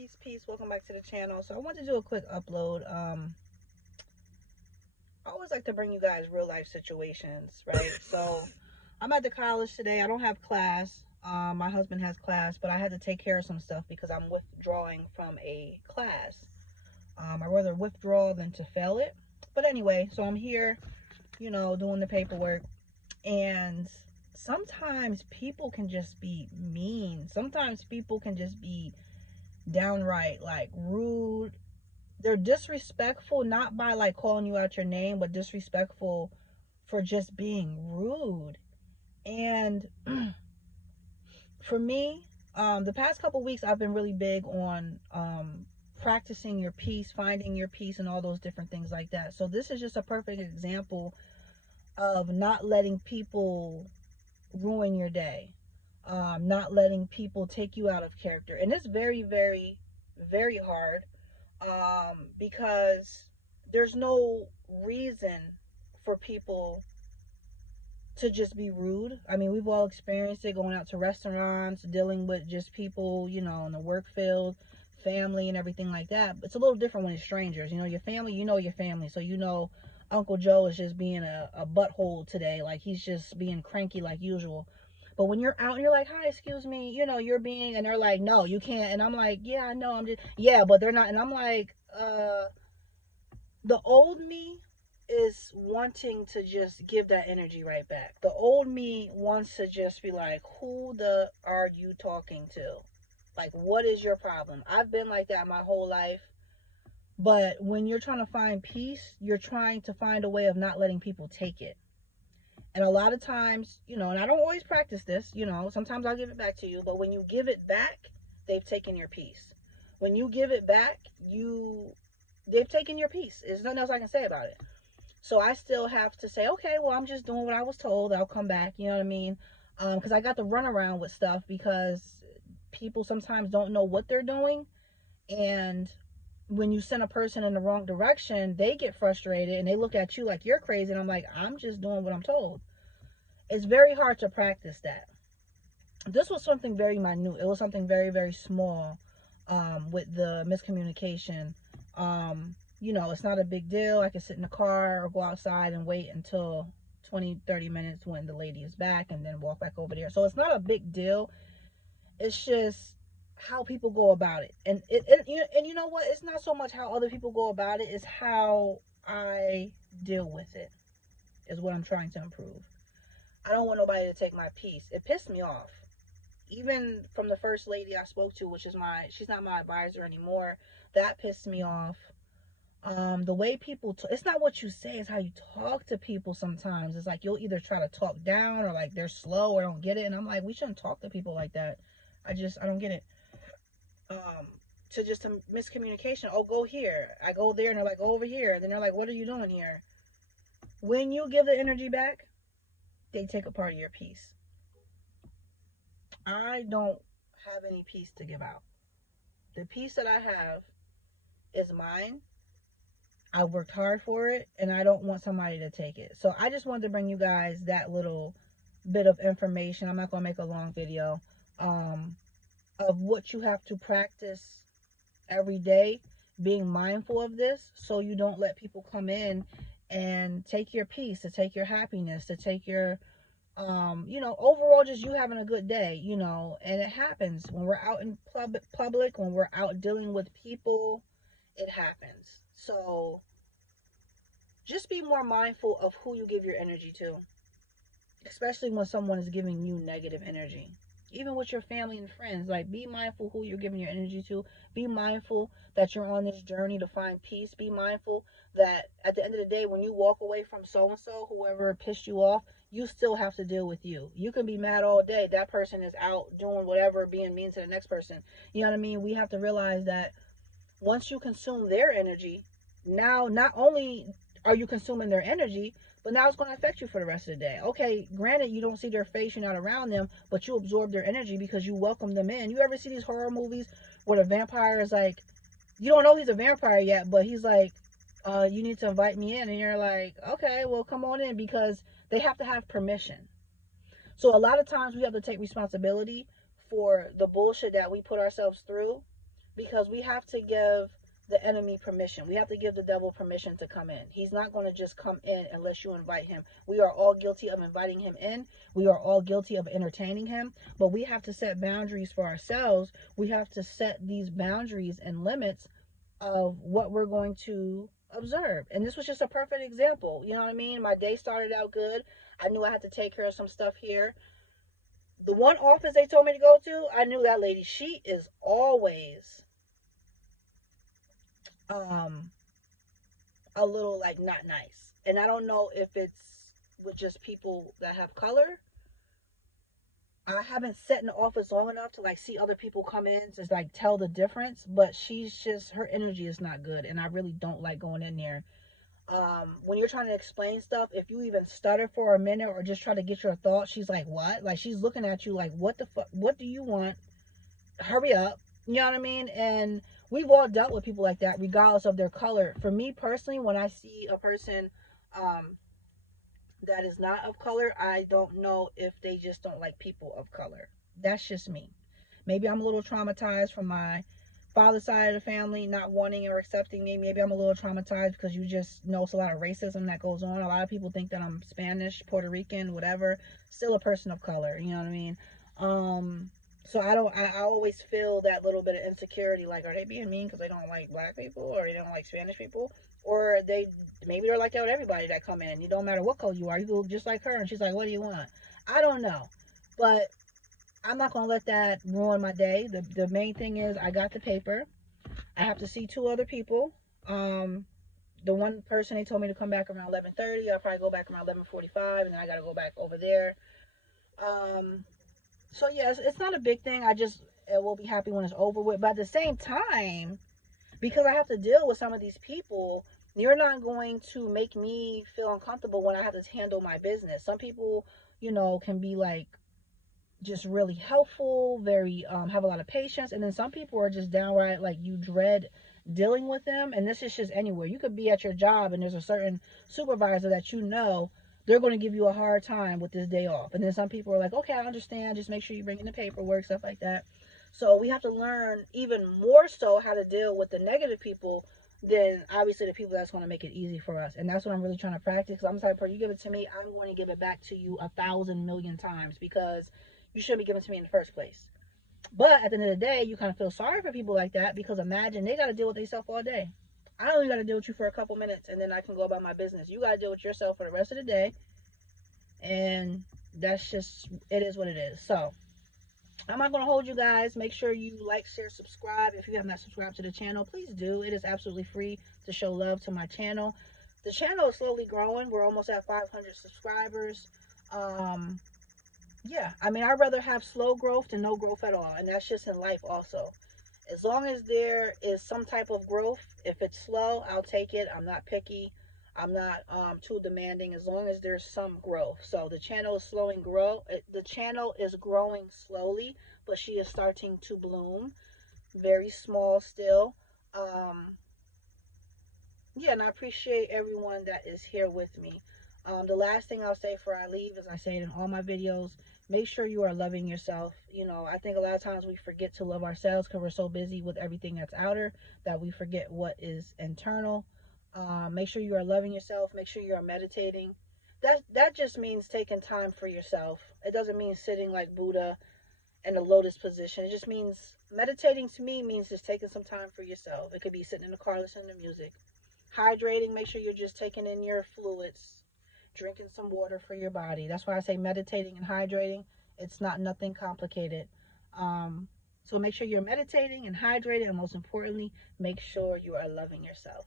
Peace. Welcome back to the channel. So I want to do a quick upload. I always like to bring you guys real life situations, right? So I'm at the college today. I don't have class. My husband has class, but I had to take care of some stuff because I'm withdrawing from a class. I rather withdraw than to fail it. But anyway, so I'm here, doing the paperwork, and sometimes people can just be mean. Sometimes people can just be downright like rude. They're disrespectful, not by like calling you out your name, but disrespectful for just being rude. And for me, the past couple weeks I've been really big on practicing your peace, finding your peace, and all those different things like that. So this is just a perfect example of not letting people ruin your day, not letting people take you out of character. And it's very, very, very hard, because there's no reason for people to just be rude. I mean, we've all experienced it going out to restaurants, dealing with just people, in the work field, family, and everything like that. It's a little different when it's strangers. Your family, your family. So, Uncle Joe is just being a butthole today. Like, he's just being cranky like usual. But when you're out and you're like, hi, excuse me, you're being, and they're like, no, you can't. And I'm like, yeah, I know. I'm just, yeah, but they're not. And I'm like, the old me is wanting to just give that energy right back. The old me wants to just be like, who the are you talking to? Like, what is your problem? I've been like that my whole life. But when you're trying to find peace, you're trying to find a way of not letting people take it. And a lot of times, and I don't always practice this, sometimes I'll give it back to you. But when you give it back, they've taken your peace. When you give it back, they've taken your peace. There's nothing else I can say about it. So I still have to say, okay, well, I'm just doing what I was told. I'll come back. You know what I mean? Because I got to run around with stuff because people sometimes don't know what they're doing. And when you send a person in the wrong direction, they get frustrated and they look at you like you're crazy. And I'm like, I'm just doing what I'm told. It's very hard to practice that. This was something very minute. It was something very, very small, with the miscommunication. It's not a big deal. I can sit in the car or go outside and wait until 20-30 minutes when the lady is back and then walk back over there. So it's not a big deal. It's just how people go about it. And you know what? It's not so much how other people go about it. It's how I deal with it is what I'm trying to improve. I don't want nobody to take my peace. It pissed me off. Even from the first lady I spoke to, which is she's not my advisor anymore, that pissed me off. The way people it's not what you say, it's how you talk to people. Sometimes it's like you'll either try to talk down or like they're slow or don't get it, and I'm like, we shouldn't talk to people like that. I don't get it. To just a miscommunication. Oh, go here. I go there and they're like, go over here, and then they're like, what are you doing here? When you give the energy back, they take a part of your peace. I don't have any peace to give out. The peace that I have is mine. I worked hard for it, and I don't want somebody to take it. So I just wanted to bring you guys that little bit of information. I'm not going to make a long video, of what you have to practice every day, being mindful of this so you don't let people come in and take your peace, to take your happiness, to take your overall just you having a good day, and it happens when we're out in public, when we're out dealing with people, it happens. So just be more mindful of who you give your energy to, especially when someone is giving you negative energy. Even with your family and friends, like, be mindful who you're giving your energy to. Be mindful that you're on this journey to find peace. Be mindful that at the end of the day, when you walk away from so-and-so, whoever pissed you off, you still have to deal with you. You can be mad all day. That person is out doing whatever, being mean to the next person. You know what I mean? We have to realize that once you consume their energy, now not only are you consuming their energy, but now it's going to affect you for the rest of the day. Okay, granted, you don't see their face, you're not around them, but you absorb their energy because you welcome them in. You ever see these horror movies where the vampire is like, you don't know he's a vampire yet, but he's like, you need to invite me in. And you're like, okay, well, come on in, because they have to have permission. So a lot of times we have to take responsibility for the bullshit that we put ourselves through. because we have to give the enemy permission. We have to give the devil permission to come in. He's not going to just come in unless you invite him. We are all guilty of inviting him in. We are all guilty of entertaining him. But we have to set boundaries for ourselves. We have to set these boundaries and limits of what we're going to observe. And this was just a perfect example. You know what I mean? My day started out good. I knew I had to take care of some stuff here. The one office they told me to go to, I knew that lady, she is always um a little like not nice. And I don't know if it's with just people that have color. I haven't sat in the office long enough to like see other people come in to like tell the difference, but she's just, her energy is not good, and I really don't like going in there. When you're trying to explain stuff, if you even stutter for a minute or just try to get your thoughts, she's like, what? Like, she's looking at you like, what the fuck? What do you want? Hurry up. You know what I mean? And we've all dealt with people like that, regardless of their color. For me personally, when I see a person um, that is not of color, I don't know if they just don't like people of color. That's just me. Maybe I'm a little traumatized from my father's side of the family not wanting or accepting me. Maybe I'm a little traumatized because you just know it's a lot of racism that goes on. A lot of people think that I'm Spanish, Puerto Rican, whatever. Still a person of color. You know what I mean? So I always feel that little bit of insecurity. Like, are they being mean because they don't like black people, or they don't like Spanish people? Or maybe they're like that with everybody that come in. You don't matter what color you are. You look just like her. And she's like, what do you want? I don't know. But I'm not going to let that ruin my day. The main thing is I got the paper. I have to see two other people. The one person, they told me to come back around 11:30. I'll probably go back around 11:45, and then I got to go back over there. Um, so yes, it's not a big thing. I will be happy when it's over with. But at the same time, because I have to deal with some of these people, you're not going to make me feel uncomfortable when I have to handle my business. Some people, can be like just really helpful, very have a lot of patience, and then some people are just downright like you dread dealing with them. And this is just anywhere. You could be at your job and there's a certain supervisor that they're going to give you a hard time with this day off, and then some people are like, okay, I understand, just make sure you bring in the paperwork, stuff like that. So we have to learn even more so how to deal with the negative people than obviously the people that's going to make it easy for us. And that's what I'm really trying to practice, because I'm the type of person, you give it to me, I'm going to give it back to you 1,000,000,000 times, because you shouldn't be giving to me in the first place. But at the end of the day, you kind of feel sorry for people like that, because imagine they got to deal with themselves all day. I only got to deal with you for a couple minutes, and then I can go about my business. You got to deal with yourself for the rest of the day, and that's just, it is what it is. So I'm not going to hold you guys. Make sure you like, share, subscribe. If you have not subscribed to the channel, please do. It is absolutely free to show love to my channel. The channel is slowly growing. We're almost at 500 subscribers. Yeah, I mean, I'd rather have slow growth than no growth at all. And that's just in life also. As long as there is some type of growth, if it's slow, I'll take it. I'm not picky. I'm not too demanding, as long as there's some growth. So the channel is the channel is growing slowly, but she is starting to bloom. Very small still. Um, yeah, and I appreciate everyone that is here with me. The last thing I'll say before I leave, as I say it in all my videos, make sure you are loving yourself. I think a lot of times we forget to love ourselves because we're so busy with everything that's outer that we forget what is internal. Make sure you are loving yourself. Make sure you are meditating. That just means taking time for yourself. It doesn't mean sitting like Buddha in a lotus position. It just means meditating, to me, means just taking some time for yourself. It could be sitting in the car listening to music. Hydrating, make sure you're just taking in your fluids, drinking some water for your body. That's why I say meditating and hydrating. It's not nothing complicated. So make sure you're meditating and hydrating, and most importantly, make sure you are loving yourself.